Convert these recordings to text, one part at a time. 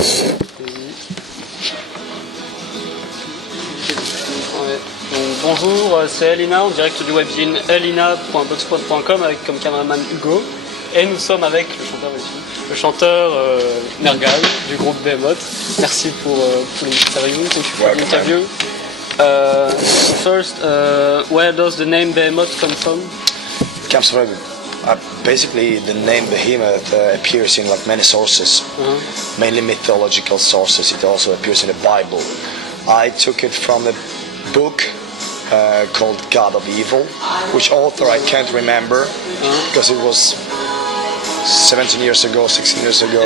Ouais. Donc, bonjour, c'est Elina, en direct du webzine elina.blogspot.com avec comme cameraman Hugo. Et nous sommes avec le chanteur Nergal du groupe Behemoth. Merci pour l'interview. Thank you for the interview. First, where does the name Behemoth come from? It comes from basically the name Behemoth appears in like many sources, mainly mythological sources. It also appears in the Bible. I took it from a book called God of Evil, which author I can't remember because it was 17 years ago, 16 years ago.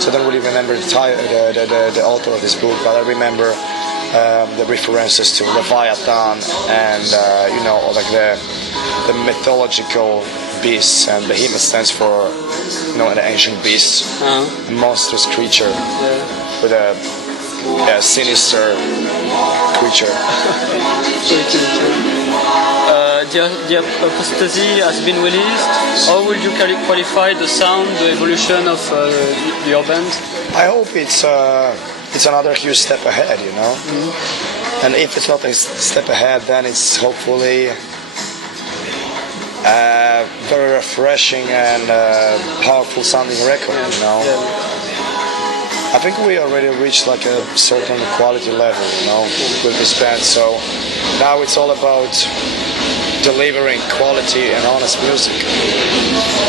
So I don't really remember the author of this book, but I remember the references to Leviathan and like the mythological beasts, and Behemoth stands for an ancient beast, a monstrous creature with a sinister creature. The apostasy has been released. How would you qualify the sound, the evolution of your band? I hope it's another huge step ahead, And if it's not a step ahead, then it's hopefully very refreshing and powerful sounding record, I think we already reached like a certain quality level, with this band. So now it's all about delivering quality and honest music.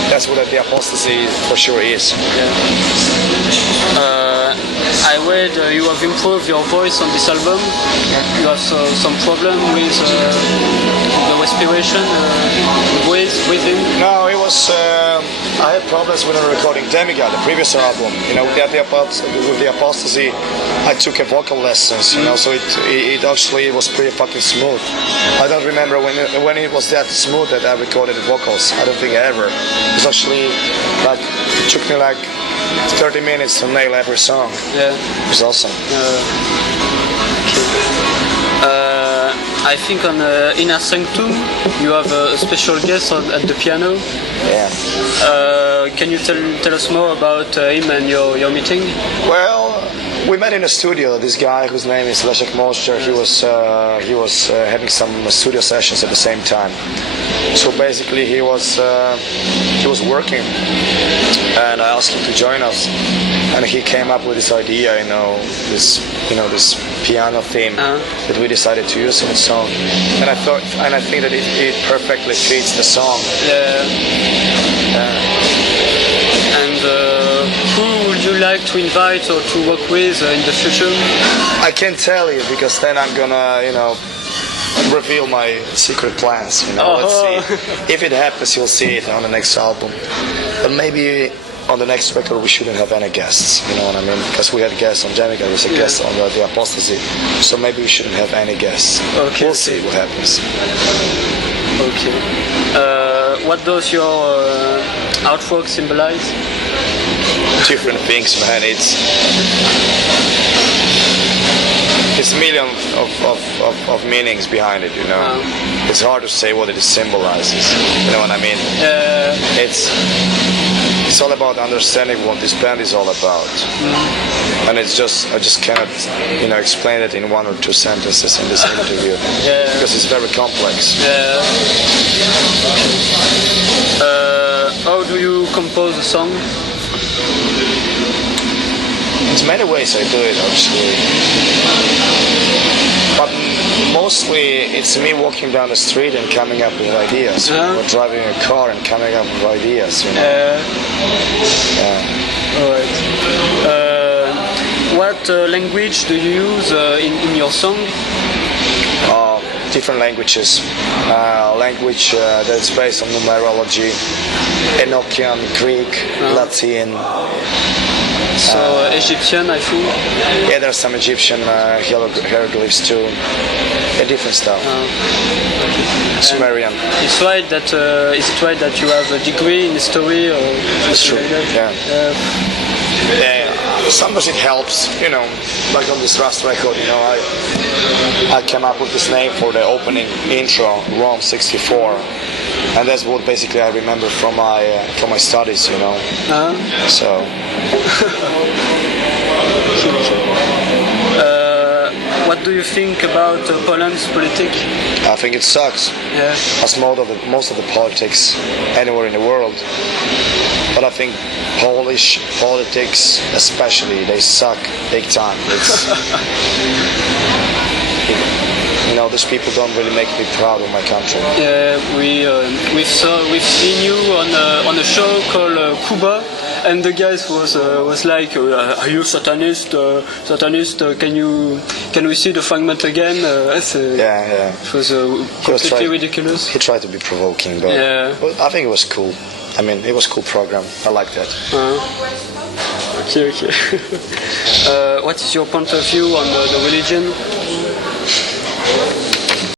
That's what the apostasy for sure is. I read you have improved your voice on this album. You have some problem with the respiration, breathing. No, it was. I had problems with recording Demigod, the previous album. With the apostasy, I took a vocal lessons. So it actually was pretty fucking smooth. I don't remember when it was that smooth that I recorded the vocals. I don't think ever. It was actually like it took me like 30 minutes to nail every song. Yeah. It was awesome. I think on Inner Sanctum you have a special guest at the piano. Yeah. Can you tell us more about him and your meeting? Well, we met in a studio. This guy whose name is Leszek Mosher, he was having some studio sessions at the same time. So basically he was working, and I asked him to join us, and he came up with this idea, this piano theme that we decided to use in the song, and I think that it perfectly fits the song. And who would you like to invite or to work with in the future? I can't tell you, because then I'm gonna, reveal my secret plans. Let's see. If it happens, you'll see it on the next album. But maybe on the next record we shouldn't have any guests. You know what I mean? Because we had guests on Demigod, there was a guest on the Apostasy. So maybe we shouldn't have any guests. Okay. We'll see what happens. Okay. What does your artwork symbolize? Different things, man. It's millions of meanings behind it, It's hard to say what it symbolizes. You know what I mean? It's all about understanding what this band is all about. And I just cannot, explain it in one or two sentences in this interview. Because it's very complex. How do you compose a song? There's many ways I do it, actually. But mostly it's me walking down the street and coming up with ideas. Or driving a car and coming up with ideas, Alright. What language do you use in your song? Different languages. Language that's based on numerology, Enochian, Greek, Latin. So Egyptian, I think. Yeah, there's some Egyptian hieroglyphs too. Different stuff. Sumerian. Is it right that you have a degree in history or something like that? Yeah. Sometimes it helps, like on this last record, I came up with this name for the opening intro, Rome 64, and that's what basically I remember from my studies, So. What do you think about Poland's politics? I think it sucks. Yeah. As most of the politics anywhere in the world. But I think Polish politics, especially, they suck big time. These people don't really make me proud of my country. Yeah, we've seen you on a show called Cuba, and the guys was like, "Are you Satanist? Can we see the fragment again?" Yeah. It was completely ridiculous. He tried to be provoking, but I think it was cool. I mean, it was a cool program. I like that. Okay. What is your point of view on the religion?